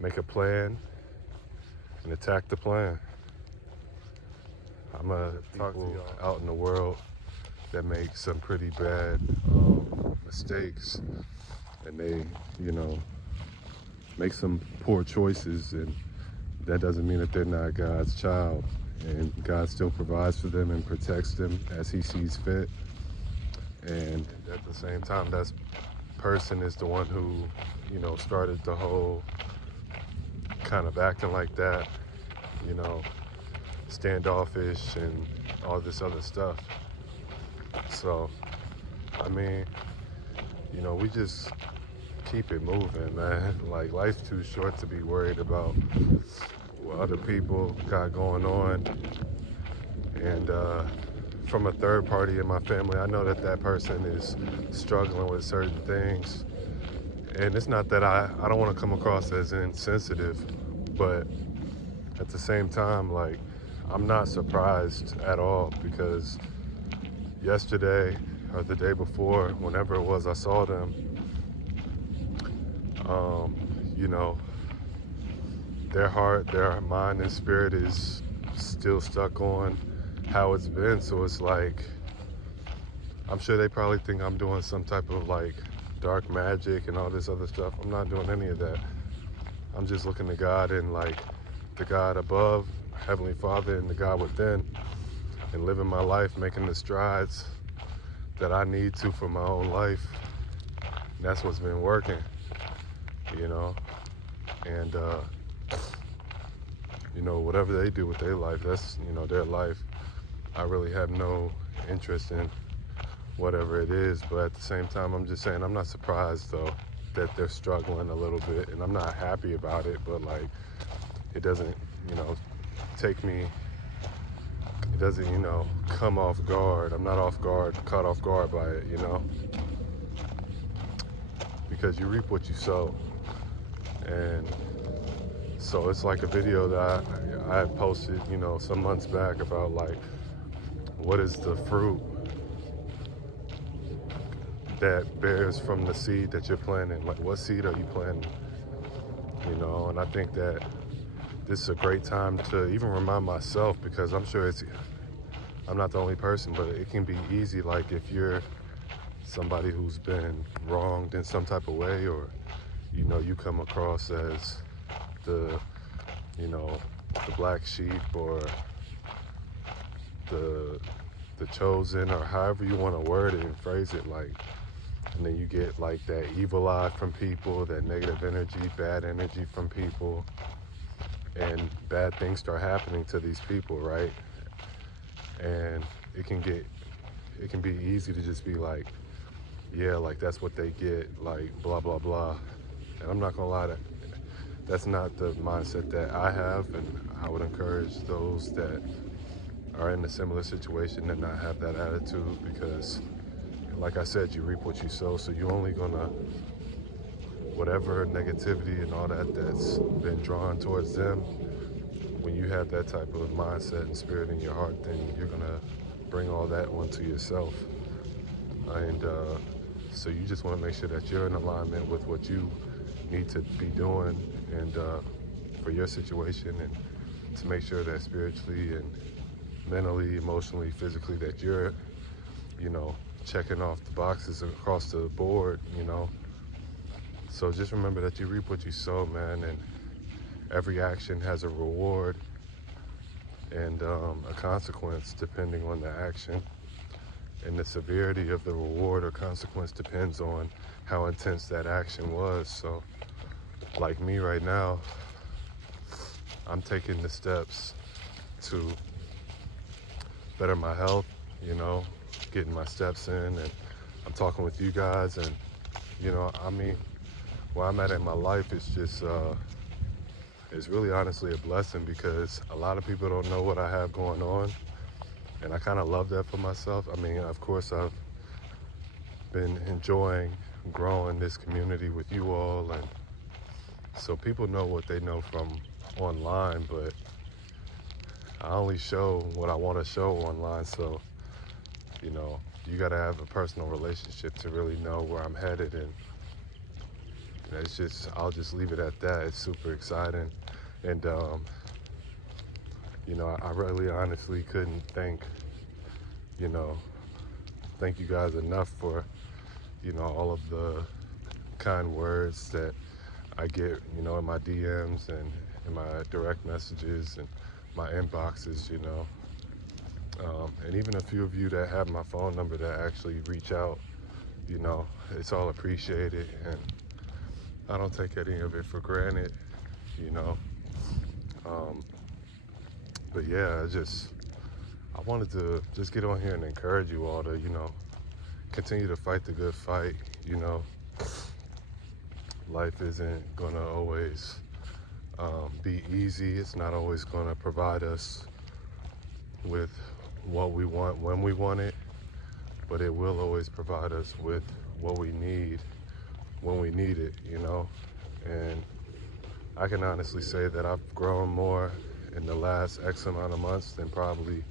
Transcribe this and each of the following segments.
make a plan and attack the plan. I'm gonna talk to y'all out in the world that make some pretty bad mistakes, and they, make some poor choices, and that doesn't mean that they're not God's child. And God still provides for them and protects them as He sees fit. And at the same time, that person is the one who, started the whole kind of acting like that, you know, standoffish and all this other stuff. So, I mean, we just keep it moving, man. Like, life's too short to be worried about what other people got going on. And from a third party in my family, I know that that person is struggling with certain things. And it's not that I don't want to come across as insensitive, but at the same time, like, I'm not surprised at all, because yesterday or the day before, whenever it was I saw them, their heart, their mind and spirit is still stuck on how it's been. So it's like, I'm sure they probably think I'm doing some type of like dark magic and all this other stuff. I'm not doing any of that. I'm just looking to God and like the God above, Heavenly Father, and the God within, and living my life, making the strides that I need to for my own life. And that's what's been working, and whatever they do with their life, that's, their life. I really have no interest in whatever it is, but at the same time, I'm just saying, I'm not surprised though that they're struggling a little bit, and I'm not happy about it, but like, it doesn't, take me, it doesn't, come off guard. I'm not caught off guard by it, because you reap what you sow. And so it's like a video that I had posted, some months back about like, what is the fruit that bears from the seed that you're planting? Like, what seed are you planting? And I think that this is a great time to even remind myself, because I'm sure I'm not the only person, but it can be easy, like if you're somebody who's been wronged in some type of way, or, you come across as the, the black sheep, or the chosen, or however you want to word it and phrase it, like, and then you get like that evil eye from people, that negative energy, bad energy from people, and bad things start happening to these people, right? And it can be easy to just be like, yeah, like that's what they get, like blah blah blah. And I'm not gonna lie, that's not the mindset that I have, and I would encourage those that are in a similar situation to not have that attitude, because like I said, you reap what you sow. So you're only gonna, whatever negativity and all that's been drawn towards them, when you have that type of mindset and spirit in your heart, then you're gonna bring all that onto yourself. And so you just want to make sure that you're in alignment with what you need to be doing, and for your situation, and to make sure that spiritually and mentally, emotionally, physically, that you're, checking off the boxes across the board, So just remember that you reap what you sow, man, and every action has a reward and a consequence depending on the action. And the severity of the reward or consequence depends on how intense that action was. So, like me right now, I'm taking the steps to better my health, getting my steps in, and I'm talking with you guys, and, where I'm at in my life is just, it's really honestly a blessing, because a lot of people don't know what I have going on, and I kind of love that for myself. I mean, of course, I've been enjoying growing this community with you all, and so people know what they know from online, but I only show what I want to show online. So, you got to have a personal relationship to really know where I'm headed, and it's just, I'll just leave it at that. It's super exciting. And, I really honestly couldn't you know, thank you guys enough for, all of the kind words that I get, in my DMs and in my direct messages and my inboxes, and even a few of you that have my phone number that actually reach out, it's all appreciated, and I don't take any of it for granted, you know. But yeah, I wanted to just get on here and encourage you all to, continue to fight the good fight, Life isn't gonna always be easy. It's not always gonna provide us with what we want when we want it, but it will always provide us with what we need when we need it, And I can honestly say that I've grown more in the last X amount of months than probably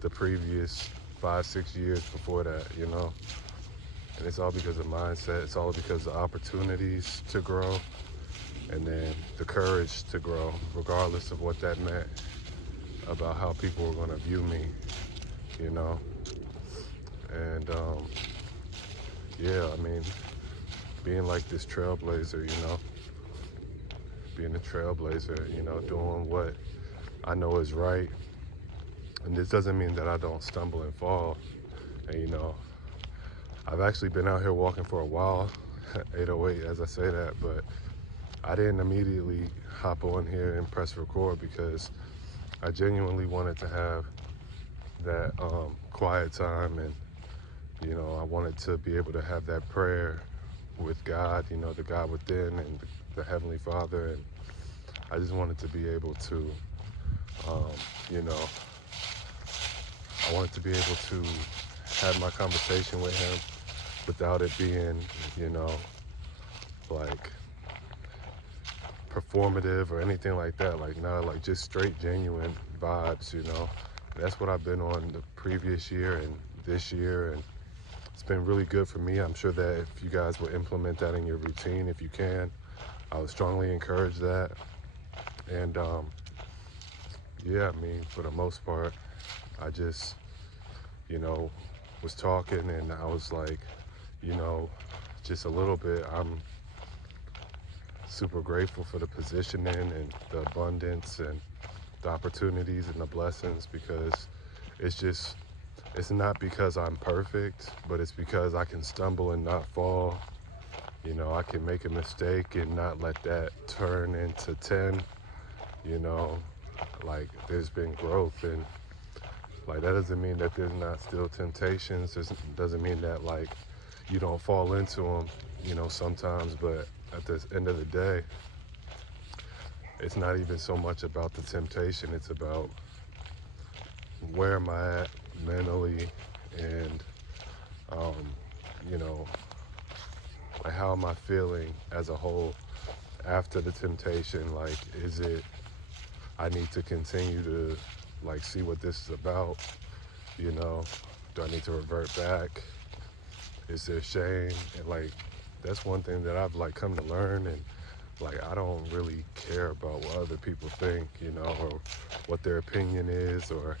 the previous 5-6 years before that, And it's all because of mindset. It's all because of opportunities to grow, and then the courage to grow, regardless of what that meant about how people were gonna view me, And yeah, I mean, being like this trailblazer, being a trailblazer, doing what I know is right. And this doesn't mean that I don't stumble and fall. And, I've actually been out here walking for a while, 808 as I say that, but I didn't immediately hop on here and press record because I genuinely wanted to have that quiet time, and, I wanted to be able to have that prayer with God, the God within and the Heavenly Father, and I just wanted to be able to, I wanted to be able to have my conversation with him without it being, like performative or anything like that. Like, no, like just straight genuine vibes, That's what I've been on the previous year and this year, and it's been really good for me. I'm sure that if you guys will implement that in your routine, if you can, I would strongly encourage that. And yeah, I mean, for the most part, I just, was talking, and I was like, just a little bit, I'm super grateful for the positioning and the abundance and the opportunities and the blessings, because it's not because I'm perfect, but it's because I can stumble and not fall. I can make a mistake and not let that turn into 10, like there's been growth, and like that doesn't mean that there's not still temptations. It doesn't mean that like you don't fall into them, sometimes, but at the end of the day, it's not even so much about the temptation. It's about where am I at mentally, and like how am I feeling as a whole after the temptation? Like, is it I need to continue to like see what this is about, do I need to revert back? Is there shame? And like that's one thing that I've like come to learn, and like I don't really care about what other people think, or what their opinion is or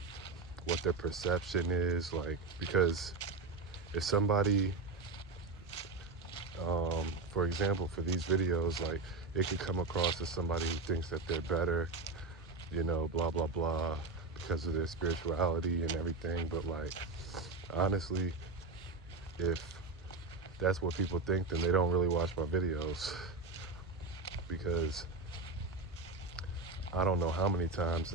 what their perception is, like, because if somebody, for example, for these videos, like it could come across as somebody who thinks that they're better, blah blah blah, because of their spirituality and everything. But like honestly, if that's what people think, then they don't really watch my videos, because I don't know how many times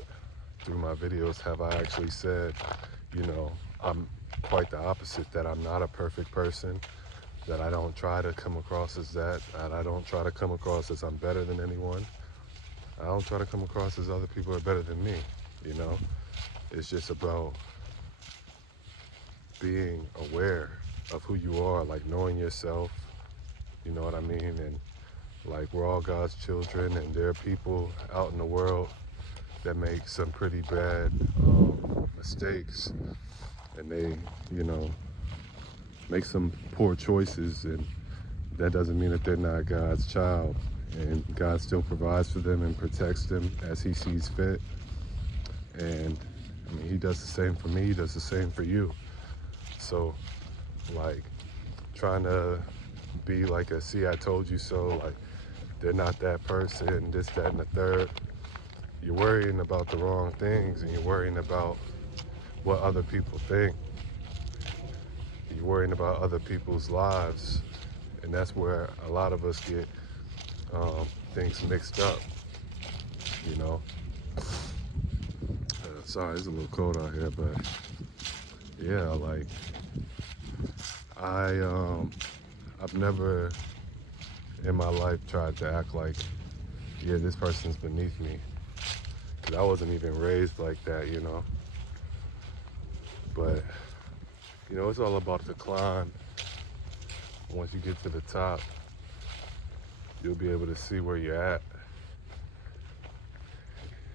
through my videos have I actually said, I'm quite the opposite, that I'm not a perfect person, that I don't try to come across as that, and I don't try to come across as I'm better than anyone. I don't try to come across as other people are better than me, It's just about being aware of who you are, like knowing yourself, you know what I mean? And like we're all God's children, and there are people out in the world that make some pretty bad mistakes, and they, make some poor choices, and that doesn't mean that they're not God's child. And God still provides for them and protects them as He sees fit. And I mean, He does the same for me, He does the same for you. So, like, trying to be like a see I told you so, like, they're not that person, this, that, and the third. You're worrying about the wrong things, and you're worrying about what other people think. You're worrying about other people's lives. And that's where a lot of us get things mixed up, you know. Sorry, it's a little cold out here, but yeah, like I've never in my life tried to act like, yeah, this person's beneath me, because I wasn't even raised like that, you know. But you know, it's all about the climb. Once you get to the top, you'll be able to see where you're at,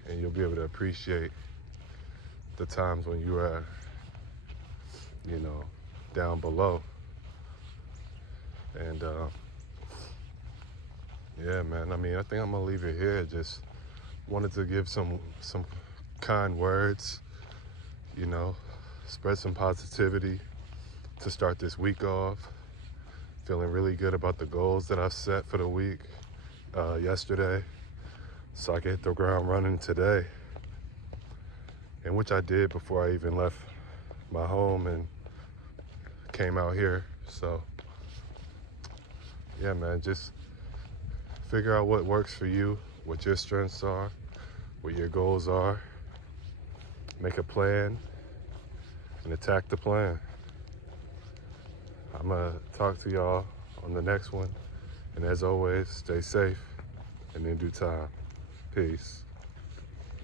and you'll be able to appreciate the times when you are, you know, down below. And yeah, man, I mean, I think I'm gonna leave it here. Just wanted to give some kind words, you know, spread some positivity to start this week off. Feeling really good about the goals that I've set for the week yesterday, so I can hit the ground running today, and which I did before I even left my home and came out here. So yeah, man, just figure out what works for you, what your strengths are, what your goals are. Make a plan and attack the plan. I'm gonna talk to y'all on the next one, and as always, stay safe and in due time. Peace.